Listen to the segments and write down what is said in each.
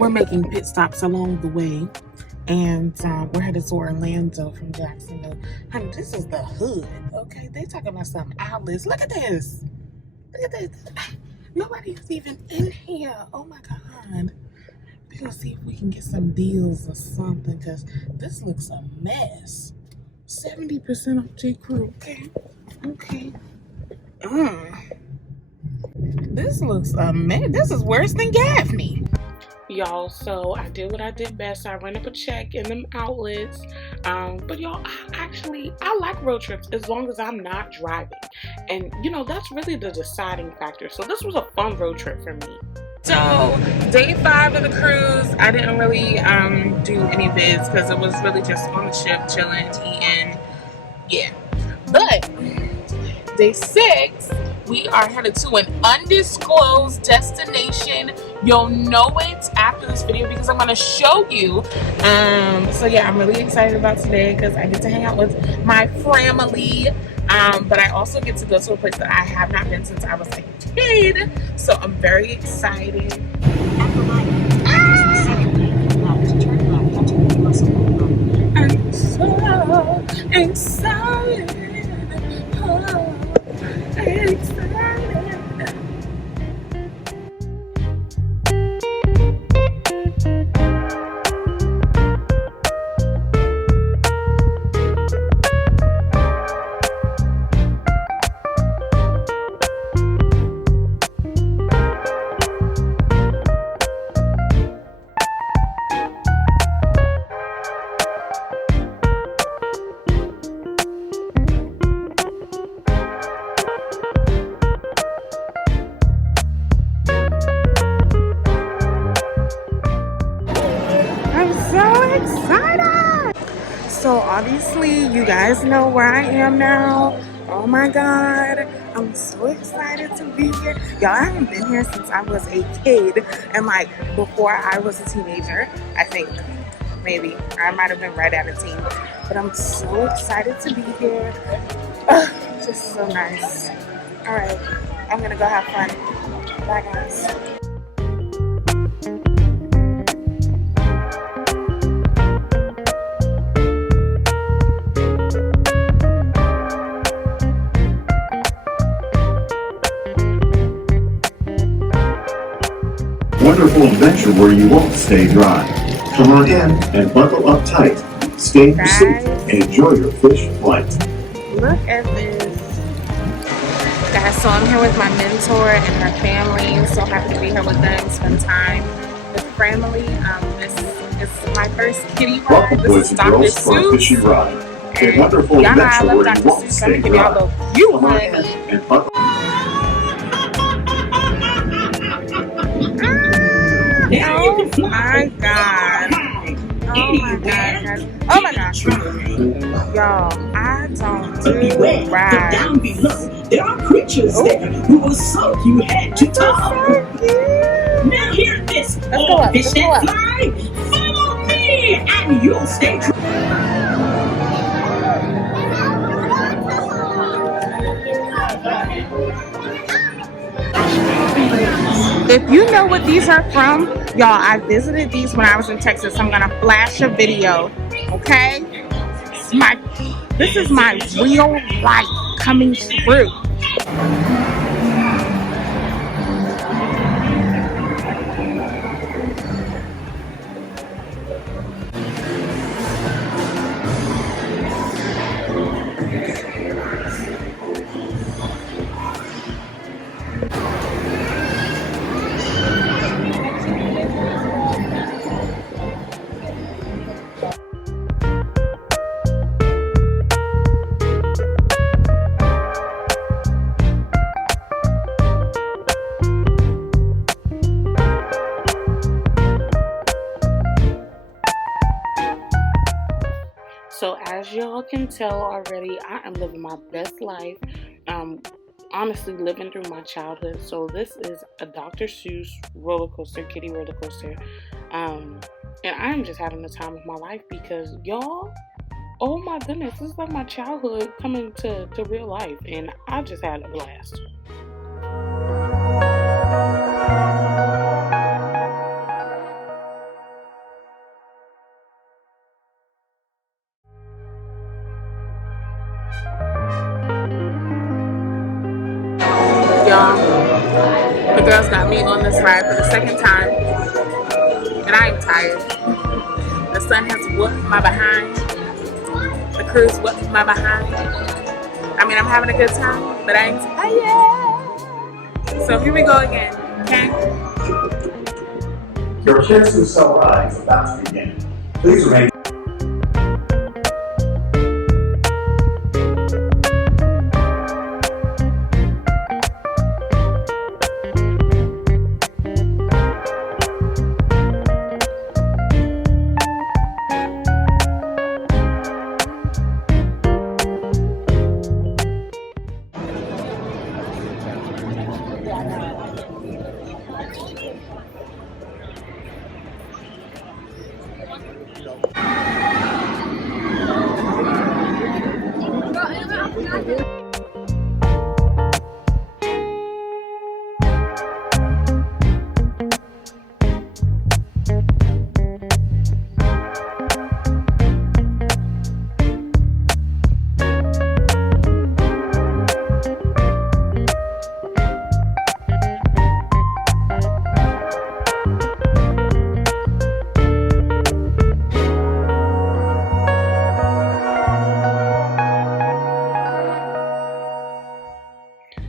we're making pit stops along the way, and we're headed to Orlando from Jacksonville. Honey, this is the hood, okay? They talking about some outlets. Look at this. Look at this. Nobody is even in here. Oh my God. We're gonna see if we can get some deals or something, because this looks a mess. 70% off J. Crew. Okay. Okay. This looks a mess. This is worse than Gaffney. Y'all, so I did what I did best. I ran up a check in them outlets. But y'all, I like road trips as long as I'm not driving. And you know, that's really the deciding factor. So this was a fun road trip for me. So day 5 of the cruise, I didn't really do any vids because it was really just on the ship, chilling, eating. Yeah. But day 6, we are headed to an undisclosed destination. You'll know it after this video because I'm going to show you. So yeah, I'm really excited about today because I get to hang out with my family. But I also get to go to a place that I have not been since I was a kid. So I'm very excited. I'm so excited. Oh, excited. So obviously you guys know where I am now. Oh my God, I'm so excited to be here. Y'all, I haven't been here since I was a kid, and like before I was a teenager. I think maybe I might have been right out of teen, but I'm so excited to be here. Just so nice. All right, I'm gonna go have fun. Bye guys. Wonderful adventure where you won't stay dry. Come on in and buckle up tight. Stay in your seat and enjoy your fish flight. Look at this. Guys, so I'm here with my mentor and her family. So happy to be here with them, spend time with family. This is my first kitty ride. Welcome, boys and girls, to our fishing ride. A wonderful adventure where you won't stay dry. Come on in and buckle. Oh my God. Oh my God, guys. Oh my God. Y'all, I don't do rides. Down below, there are creatures there who will soak you head to toe. Now hear this. All fish that fly, follow me and you'll stay dry. If you know what these are from, y'all, I visited these when I was in Texas. I'm gonna flash a video, okay? This is my real life coming through. So as y'all can tell already, I am living my best life. Honestly, living through my childhood. So this is a Dr. Seuss roller coaster, kitty roller coaster. And I am just having the time of my life because y'all, oh my goodness, this is like my childhood coming to real life, and I just had a blast. y'all. The girls got me on this ride for the second time, and I am tired. The sun has whooped my behind. The cruise whooped my behind. I mean, I'm having a good time, but I ain't tired. So here we go again, okay? Your chance to sell ride is about to begin. Please remain.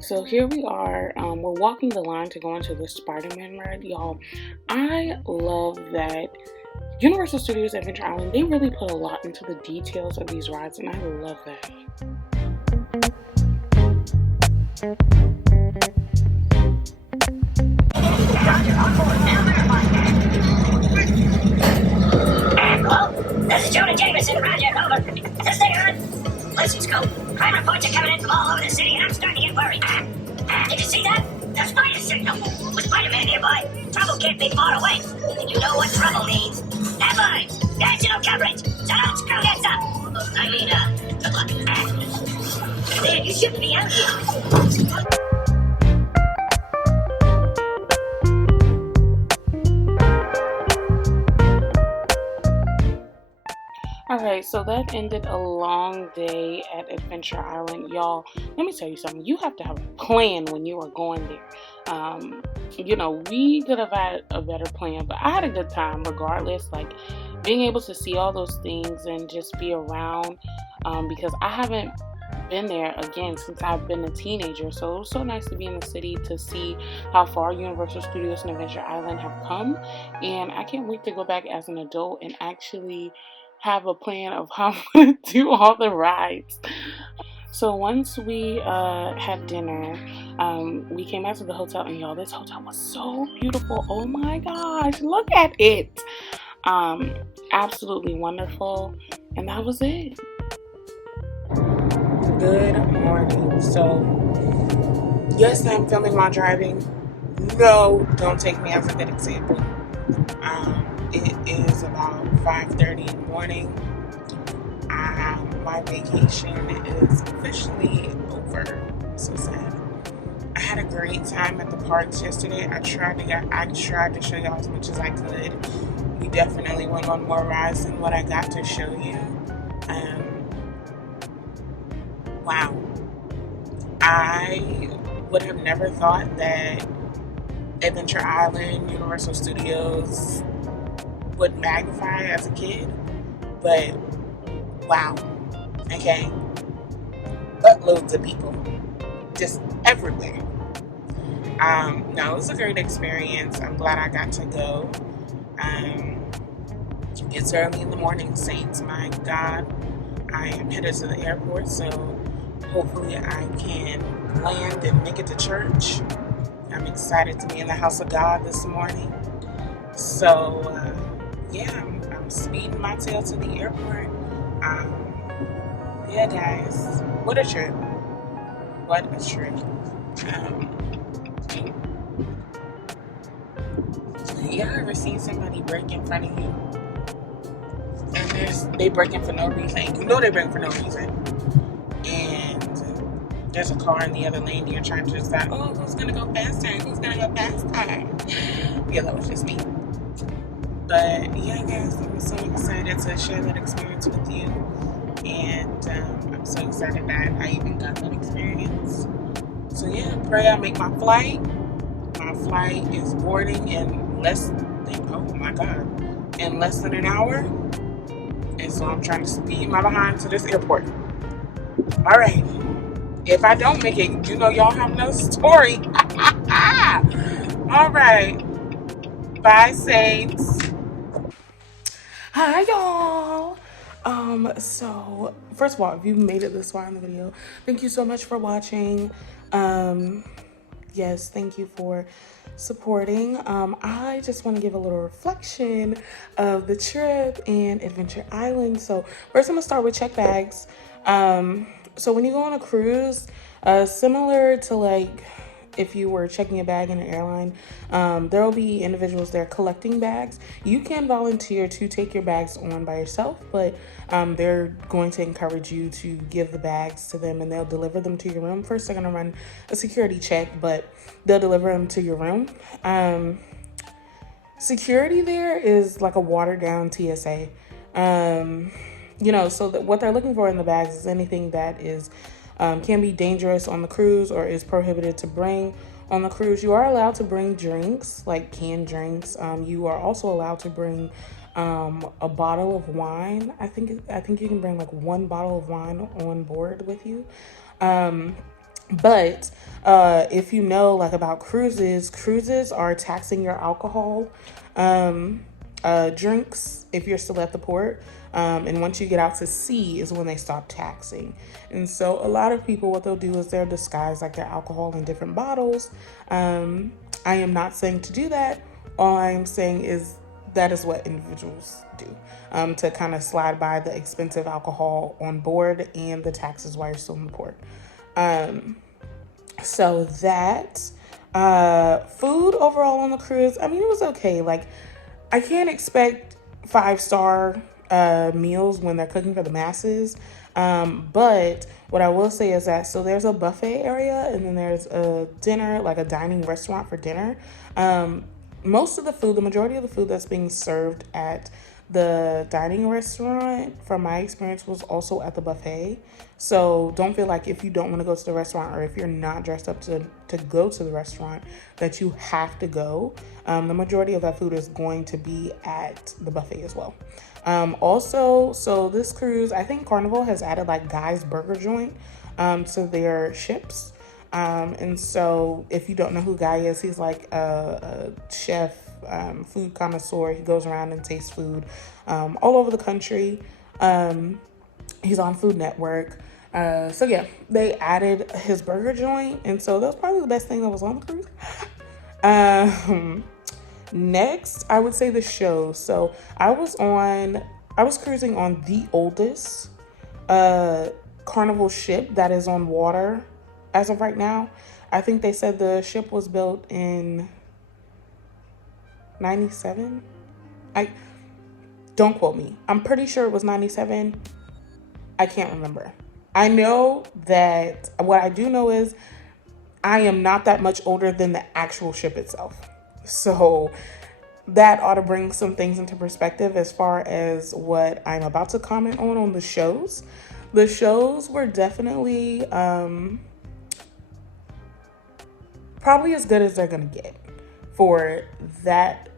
So here we are. We're walking the line to go into the Spider-Man ride, y'all. I love that Universal Studios Adventure Island, they really put a lot into the details of these rides, and I love that. This is Jonah Jameson, Roger, over. This thing on? Listen, Scoop, crime reports are coming in from all over the city, and I'm starting to get worried. Did you see that? The spider signal. With Spider-Man nearby, trouble can't be far away. And you know what trouble means. Headlines, national coverage, so don't screw this up. I mean, good luck. Man, you shouldn't be out here. Alright, so that ended a long day at Adventure Island. Y'all, let me tell you something. You have to have a plan when you are going there. We could have had a better plan, but I had a good time regardless. Like, being able to see all those things and just be around, because I haven't been there again since I've been a teenager. So it was so nice to be in the city to see how far Universal Studios and Adventure Island have come. And I can't wait to go back as an adult and actually have a plan of how I'm going to do all the rides. So once we had dinner, we came back to the hotel, and y'all, this hotel was so beautiful. Oh my gosh, look at it. Absolutely wonderful. And that was it. Good morning. So yes, I'm filming while driving. No, don't take me as a good example. It is about 5:30 in the morning. My vacation is officially over. So sad. I had a great time at the parks yesterday. I tried to show y'all as much as I could. We definitely went on more rides than what I got to show you. Wow. I would have never thought that Adventure Island, Universal Studios would magnify as a kid, but wow. Okay, buttloads of people just everywhere. No, it was a great experience. I'm glad I got to go. It's early in the morning, Saints. My God, I am headed to the airport, so hopefully I can land and make it to church. I'm excited to be in the house of God this morning. So, I'm speeding my tail to the airport. Yeah, guys, what a trip. What a trip. Y'all ever seen somebody break in front of you? And they breaking for no reason. You know they break for no reason. And there's a car in the other lane, and you're trying to decide, who's going to go faster? Who's going to go faster? Yeah, that was just me. But yeah, guys, I'm so excited to share that experience with you. And I'm so excited that I even got that experience. So yeah, pray I make my flight. My flight is boarding in less than, oh my God, in less than an hour. And so I'm trying to speed my behind to this airport. All right. If I don't make it, you know y'all have another story. All right. Bye, Saints. Hi, y'all. So first of all, if you made it this far in the video, thank you so much for watching. Yes, thank you for supporting. I just want to give a little reflection of the trip and Adventure Island. So first I'm gonna start with check bags. So when you go on a cruise, similar to like if you were checking a bag in an airline, there will be individuals there collecting bags. You can volunteer to take your bags on by yourself, but they're going to encourage you to give the bags to them and they'll deliver them to your room. First, they're going to run a security check, but they'll deliver them to your room. Security there is like a watered down TSA. You know, so that what they're looking for in the bags is anything that is can be dangerous on the cruise or is prohibited to bring on the cruise. You are allowed to bring drinks, like canned drinks. You are also allowed to bring a bottle of wine. I think you can bring like one bottle of wine on board with you. But if you know like about cruises are taxing your alcohol drinks if you're still at the port. And once you get out to sea is when they stop taxing. And so a lot of people, what they'll do is they'll disguise like their alcohol in different bottles. I am not saying to do that. All I am saying is that is what individuals do to kind of slide by the expensive alcohol on board and the taxes while you're still in the port. So that food overall on the cruise, I mean, it was okay. Like, I can't expect 5-star meals when they're cooking for the masses. But what I will say is that, so there's a buffet area and then there's a dinner, like a dining restaurant for dinner. Most of the food, the majority of the food that's being served at the dining restaurant, from my experience, was also at the buffet. So don't feel like if you don't want to go to the restaurant or if you're not dressed up to go to the restaurant that you have to go. The majority of that food is going to be at the buffet as well. Also, so this cruise, I think Carnival has added like Guy's Burger Joint to their ships. And so if you don't know who Guy is, he's like a chef, food connoisseur. He goes around and tastes food all over the country. He's on Food Network. So yeah, they added his burger joint. And so that was probably the best thing that was on the cruise. Next, I would say the show. So I was cruising on the oldest Carnival ship that is on water as of right now. I think they said the ship was built in 97. Don't quote me. I'm pretty sure it was 97. I can't remember. I know that what I do know is I am not that much older than the actual ship itself. So that ought to bring some things into perspective as far as what I'm about to comment on the shows. The shows were definitely probably as good as they're gonna get for that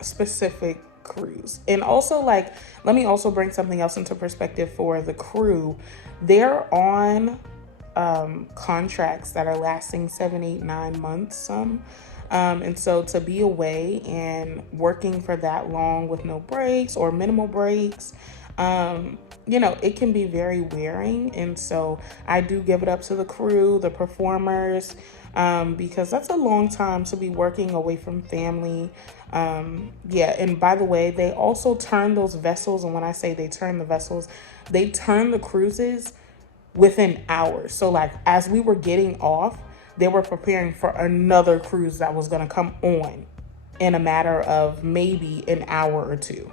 specific cruise. And also, like, let me also bring something else into perspective for the crew. They're on contracts that are lasting 7, 8, 9 months some. And so to be away and working for that long with no breaks or minimal breaks, you know, it can be very wearing. And so I do give it up to the crew, the performers, because that's a long time to be working away from family. Yeah, and by the way, they also turn those vessels, and when I say they turn the vessels, they turn the cruises within hours. So like as we were getting off, they were preparing for another cruise that was going to come on in a matter of maybe an hour or two.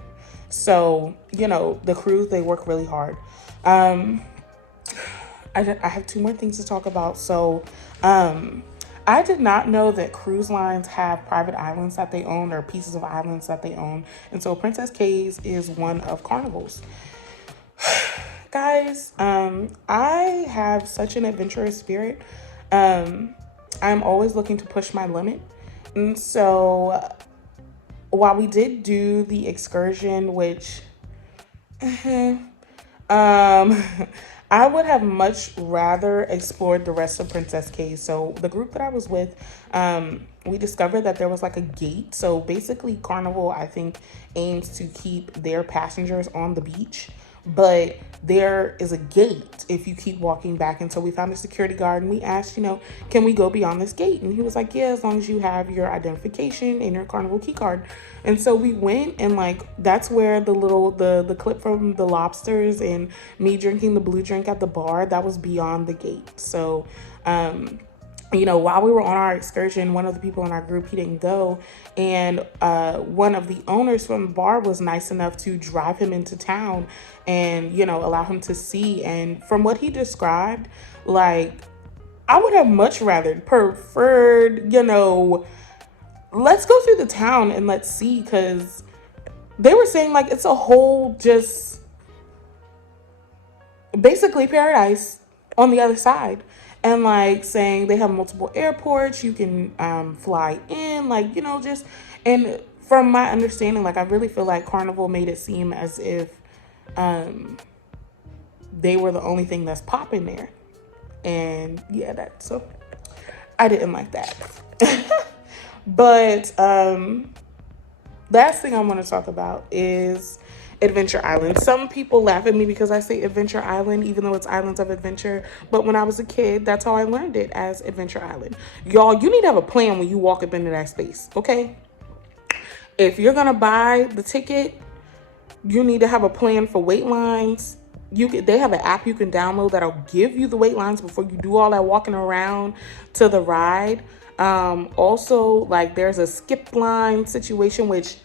So, you know, the crews, they work really hard. I have 2 more things to talk about. So, I did not know that cruise lines have private islands that they own or pieces of islands that they own. And so Princess Cays is one of Carnival's. Guys, I have such an adventurous spirit. I'm always looking to push my limit. And so while we did do the excursion, which I would have much rather explored the rest of Princess Cay. So the group that I was with, we discovered that there was like a gate. So basically Carnival, I think, aims to keep their passengers on the beach, but there is a gate if you keep walking back. And so we found a security guard and we asked, can we go beyond this gate? And he was like, yeah, as long as you have your identification and your Carnival key card. And so we went, and like that's where the clip from the lobsters and me drinking the blue drink at the bar, that was beyond the gate. So while we were on our excursion, one of the people in our group, he didn't go. And one of the owners from the bar was nice enough to drive him into town and, allow him to see. And from what he described, like, I would have much rather preferred, let's go through the town and let's see. Because they were saying, like, it's a whole just basically paradise on the other side. And like saying they have multiple airports, you can fly in, like, and from my understanding, like, I really feel like Carnival made it seem as if they were the only thing that's popping there. And yeah, so I didn't like that. But last thing I want to talk about is Adventure Island. Some people laugh at me because I say Adventure Island, even though it's Islands of Adventure. But when I was a kid, that's how I learned it, as Adventure Island. Y'all, you need to have a plan when you walk up into that space, okay? If you're going to buy the ticket, you need to have a plan for wait lines. They have an app you can download that'll give you the wait lines before you do all that walking around to the ride. Also, like, there's a skip line situation, which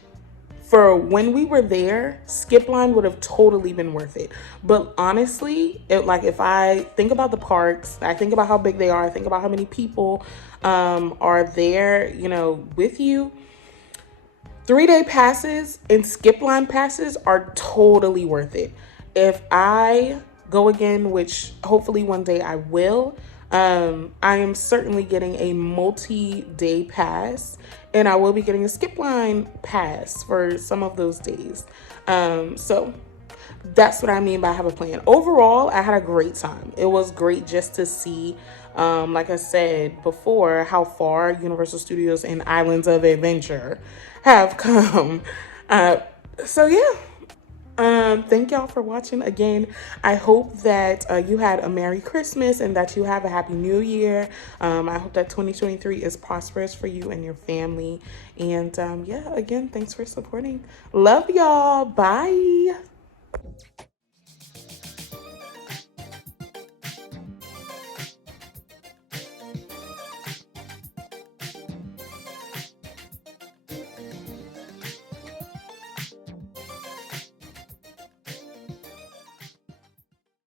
for when we were there, skip line would have totally been worth it. But honestly, if I think about the parks, I think about how big they are, I think about how many people are there, with you. 3-day passes and skip line passes are totally worth it. If I go again, which hopefully one day I will, I am certainly getting a multi-day pass, and I will be getting a skip line pass for some of those days. So that's what I mean by have a plan. Overall, I had a great time. It was great just to see, like I said before, how far Universal Studios and Islands of Adventure have come. So yeah. Thank y'all for watching. Again, I hope that you had a Merry Christmas and that you have a Happy New Year. I hope that 2023 is prosperous for you and your family. And yeah, again, thanks for supporting. Love y'all. Bye.